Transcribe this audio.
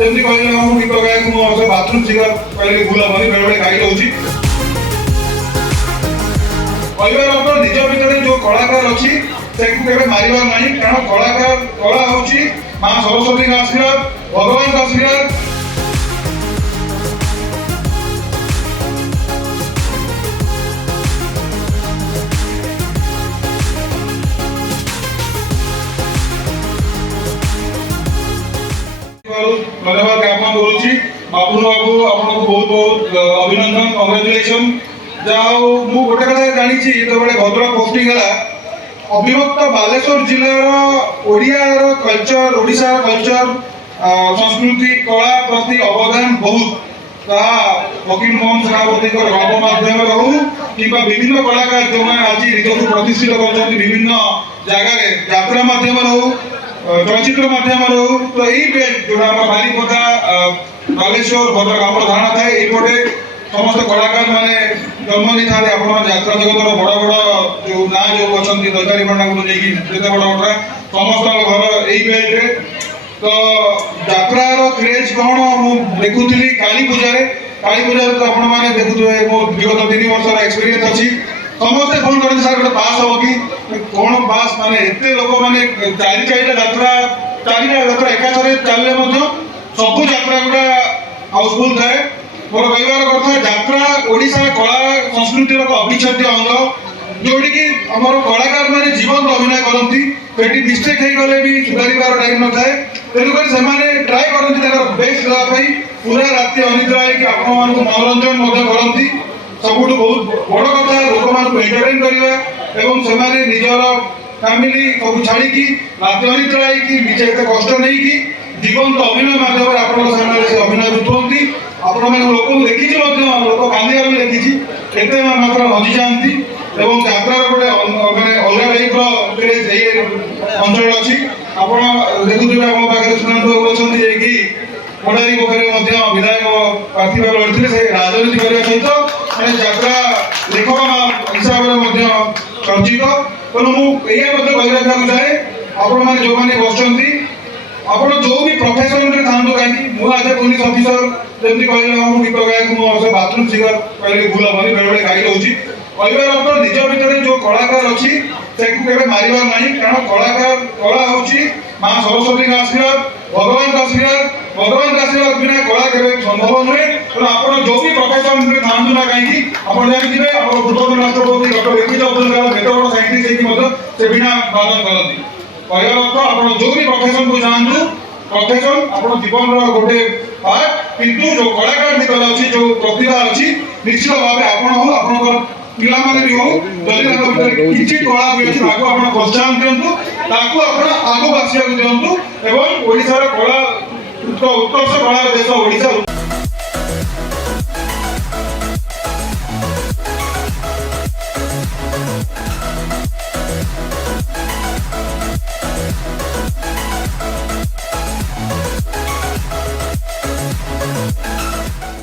जमी कह गीत गायक बाथरूम सिंगर कह भूल हेनी बेले बेले गाई रोचे कहर निज भितर जो कलाकार अच्छी मारिबार ना कारण कलाकार कला हूँ माँ सरस्वती का आशीर्वाद भगवान का आशीर्वाद धन्यवाद ज्ञापन करुच्ची बाबू बाबू आपको बहुत बहुत अभिनंदन कंग्रेचुलेसन जहाँ मुझे गोटे कथा जानी जो भद्रक पोस्टिंग है अविभक्त बालेश्वर जिलार ओडियार कल्चर ओडिशार कल्चर संस्कृति कला प्रति अवदान बहुत फकीर मोहन सेनापति गल्प मध्यम हूँ कि विभिन्न कलाकार जो आज निजक प्रतिष्ठित कर विभिन्न जगह यात्रा मध्यम हूँ चलचित्र मध्यम हूँ तो यही बेल्ट जो बारीपदा बालेश्वर भद्रक आम धारणा थाए ये समस्त कलाकार मैंने जन्म नहीं था यात्रा जगत बड़ बड़ जो ना जो अच्छा दरकारी पंडा को लेकिन बड़ बड़ा समस्त घर यही बेल्टे तो यात्रार क्रेज कौन मुझे देखुली काली पूजा तो आपण मैंने देखुए मो विगत 3 वर्ष एक्सपीरियंस अच्छी समस्ते फोन करते सर गोटे पास हम कि कौन पास माने एते लोक माने चारिटा यात्रा एकाथरे चलले सब यात्रा गुड़ा हाउसफुल थाए मोर कहबार कथा यात्रा ओडिशा कला संस्कृतिर एक अविच्छेद्य अंग जोटी कि आमर कलाकार मैंने जीवन अभिनय करती पेटी मिस्टेक हो गले भी सुधारिबार टाइम न थाए तेणुक से ट्राए करती बेस्ट देवाई पूरा राति अनिद्रा होकर आपण मनोरंजन करती सबुठ बहुत बड़ कथा लोक मान एंटरटेन करवा निजर फैमिली सब छाड़ी राति अनिद्रा निजे एत कष्ट नहीं जीवन तो अभिनय मध्यम आप से अभिनय रुचुंती आपण मैंने लोक देखी लोक कांदिया भी देखी एते मात्र हजि जाती यात्रा गोटे मैंने अलग टाइप अंचल अच्छी आप देखुए आम पाखे सुनाथ बाबू अच्छा कि कोडारी पोखरी विधायक प्रार्थी भाव लड़ते से राजनीति करने सहित मैंने यात्रा लेखक हिसाब से चर्चित तेणु मुझे कही रखा चाहे आपण मैंने जो मैंने बसुँच आप जो भी प्रोफेशन में था कहीं मुझे पुलिस अफिसर जमी कह गीत गायक बाथरूम सिंगर कह भूल हेनी बेले बेले गाई रोचे कहर निज भितर जो कलाकार अच्छी मारिबार ना कारण कलाकार कला हूँ माँ सरस्वती का आशीर्वाद भगवान का आशीर्वाद बिना कला के संभव नुहे तेणु आप जो भी प्रोफेशन में था ना कहीं आप जानते हैं पूर्वतन राष्ट्रपति डॉक्टर एपीजे अब्दुल कलाम एत बड़ साइंटिस्ट से बिना बाधन करती कहर अर्थ आप जो भी प्रोफेशन को जानतु प्रोफेशन आप जीवन गोटे पार्ट किंतु जो कलाकार भीतर अच्छी जो प्रतिभा अच्छी निश्चित भाव आपण हो आप पिला माने भी हो जदि किछि कला भी अछि ताको आपण प्रोत्साहन दियंतु ताको आपण आगो बासिया दियंतु एवं ओडिसा कला उत्कर्ष कला देश ओडिसा